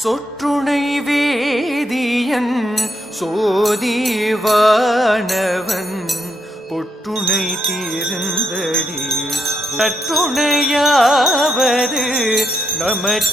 சொற்றுணை வேதியன் சோதிவானவன் பொற்றுணை தீர்ந்தடி நற்றுணையாவது நமச்சிவாயவே.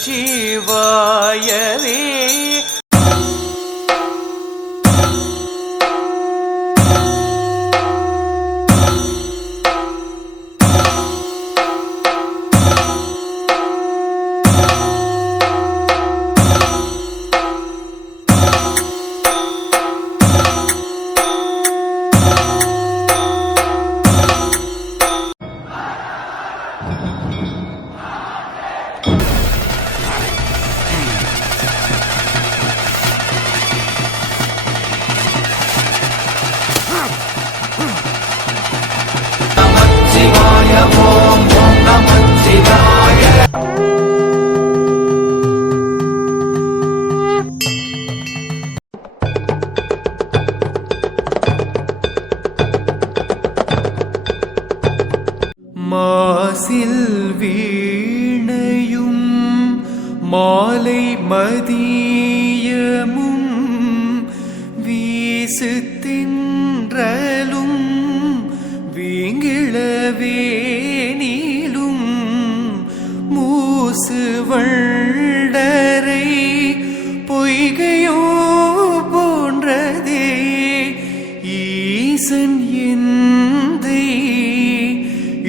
மாசில் வீணையும் மாலை மதியமும் வீசு தின்றலும் வீங்கிழவேனிலும் மூசு வண்டரை பொய்கையோ போன்றதே ஈசன் எந்தை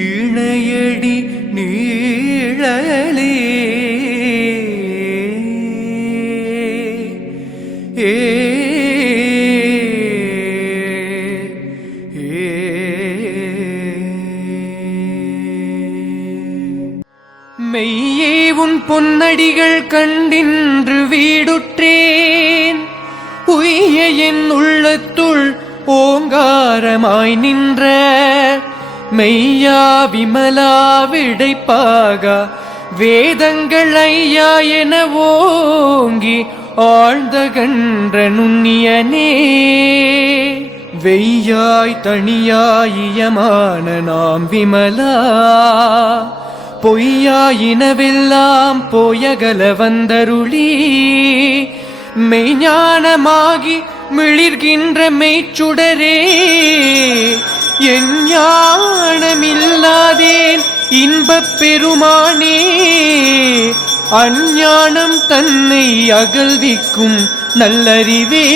இணையடி நீழலே. மெய்யே உன் பொன்னடிகள் கண்டின்று வீடுற்றேன் உய்ய என் உள்ளத்துள் ஓங்காரமாய் நின்ற மெய்யா விமலா விடைப்பாக வேதங்கள் ஐயா என ஓங்கி ஆழ்ந்த கன்ற நுண்ணியனே. வெய்யாய் தனியாயமான நாம் விமலா பொய்யாயினவெல்லாம் போயகல வந்தருளி மெய்ஞானமாகி மிளிர்கின்ற மெய்ச்சுடரே. என் ஞானமில்லாதேன் இன்பப் பெருமானே அஞ்ஞானம் தன்னை அகல்விக்கும் நல்லறிவே.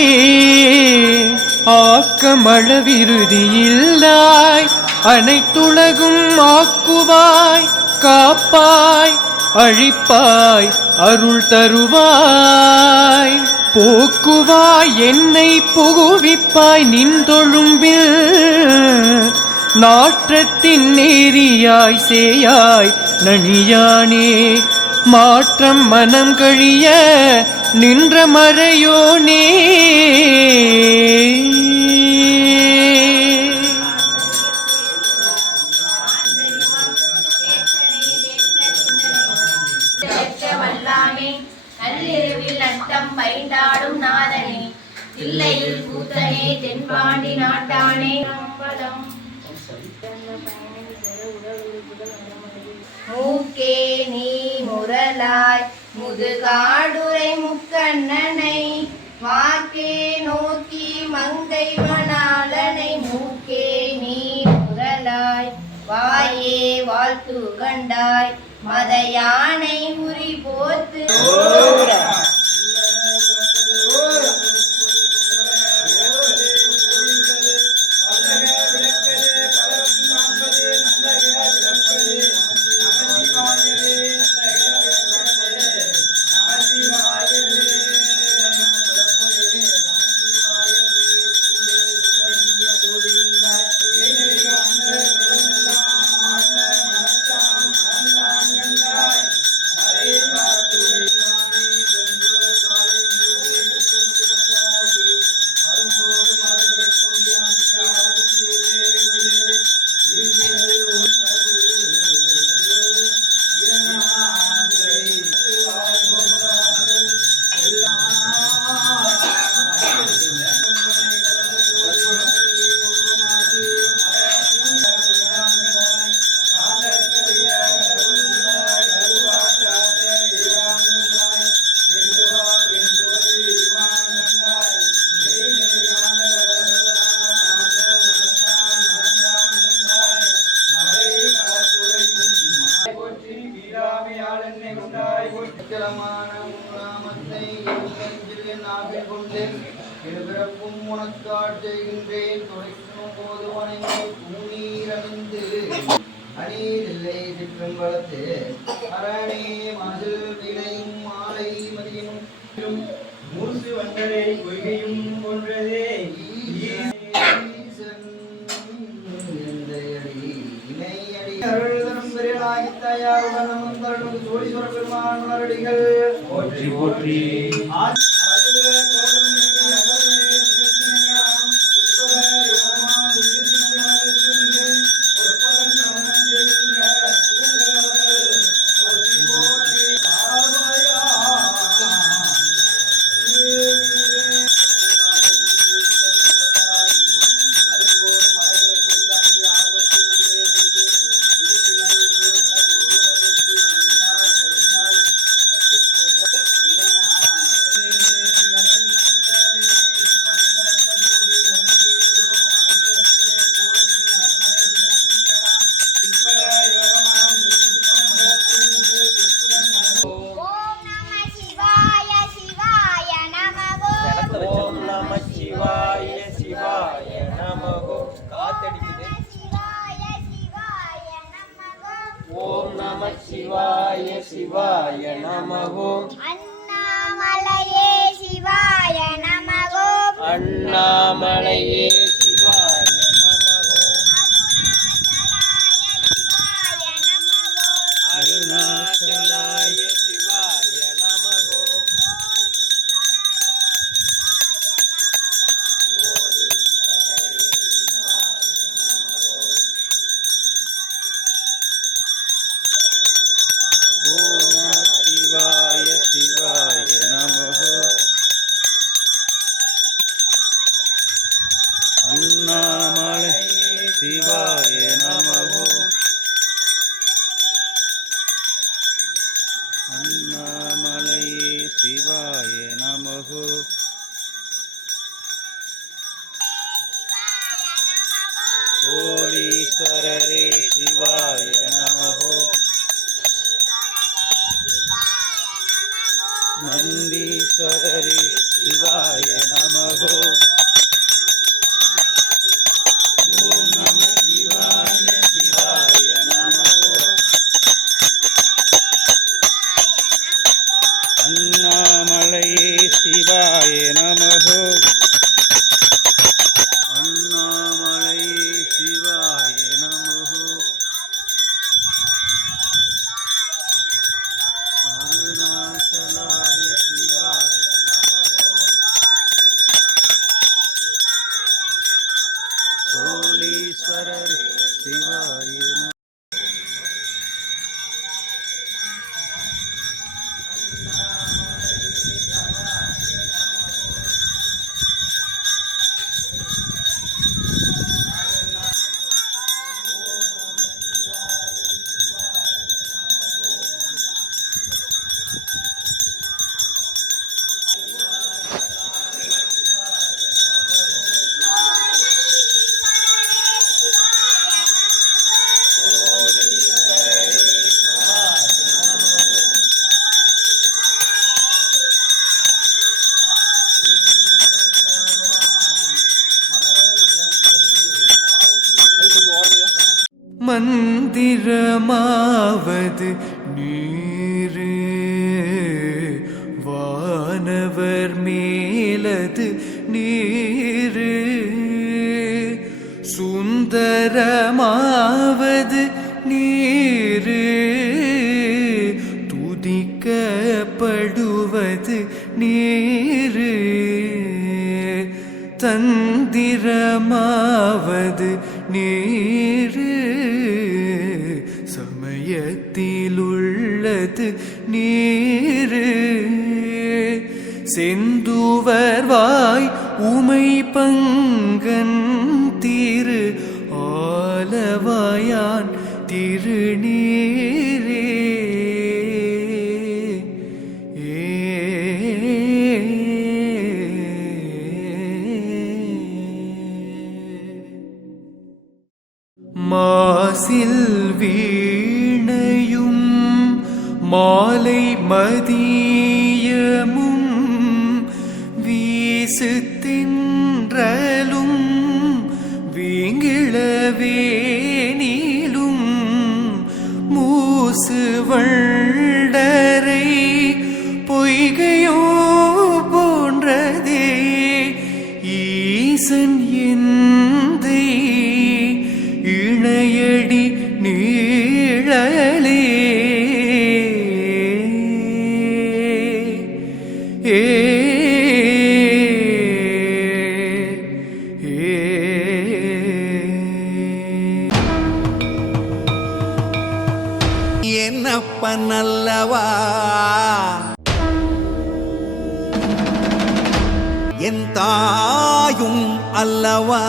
ஆக்கமளவிருதியில்லாய் அனைத்துலகும் ஆக்குவாய் காப்பாய் அழிப்பாய் அருள் தருவாய் போக்குவாய் என்னை புகுவிப்பாய் நின்றொழும்பில் நாற்றத்தின் நேரியாய் சேயாய் நனியானே மாற்றம் மனம் கழிய நின்ற மறையோனே. நள்ளிரவில் நட்டம் பைண்டாடும் நாதனே தில்லையில் கூத்தனே தென்பாண்டி நாட்டானே. மூக்கே நீ முரலாய் முதுகாடுரை முக்கண்ணனை வாக்கே நோக்கி மங்கை மணாளனை மூக்கே நீ முரலாய் வாயே வாழ்த்து கண்டாய் மத யானை உரி போத்து. நாமத்தை என் நாவில் கொண்டு பிறப்பும் உனக்காட் செய்கின்றேன் துறைக்கும் போது வணங்கி பூநீர் அணிந்து அணியில்லை சிற்றம்பலத்து அரணே மதில் வினையும் மாலை மதியும் மூசு வண்டரை கொள்கையும் கொன்றதே சோழீஸ்வர பெருமான் மலரடிகள் போற்றி போற்றி. சிவாய சிவாய நமகோ. அண்ணாமலையே சிவாய நமகோ. அண்ணாமலையே சிவாய நமகோ. அருணாச்சலாய சிவாய நமகோ. சோழீஸ்வரரே சிவாய நமகோ. நந்தீஸ்வரரே சிவாய நமகோ. ஓம் நம சிவாய சிவாய நமகோ. அண்ணாமலையே சிவாய நமகோ. அண்ணாமலையே சிவாய நமகோ. அருணாச்சலாய சிவாய நமகோ. சோழீஸ்வரரே சிவாய நமகோ. மந்திரமாவது நீரு வானவர் மேலது நீரு சுந்தரமாவது நீரு துதிக்கப்படுவது நீரு தந்திரமாவது நீரு சமயத்திலுள்ளது நீரு செந்துவர்வாய் உமை பங்கன் திரு ஆலவாயான் திருநீரே மாசில் வீணையும் மாலை மதிய ஈசன் எந்தை இணையடி நீழலே என்னப்பன் அல்லவா என் தாயும் அல்லவா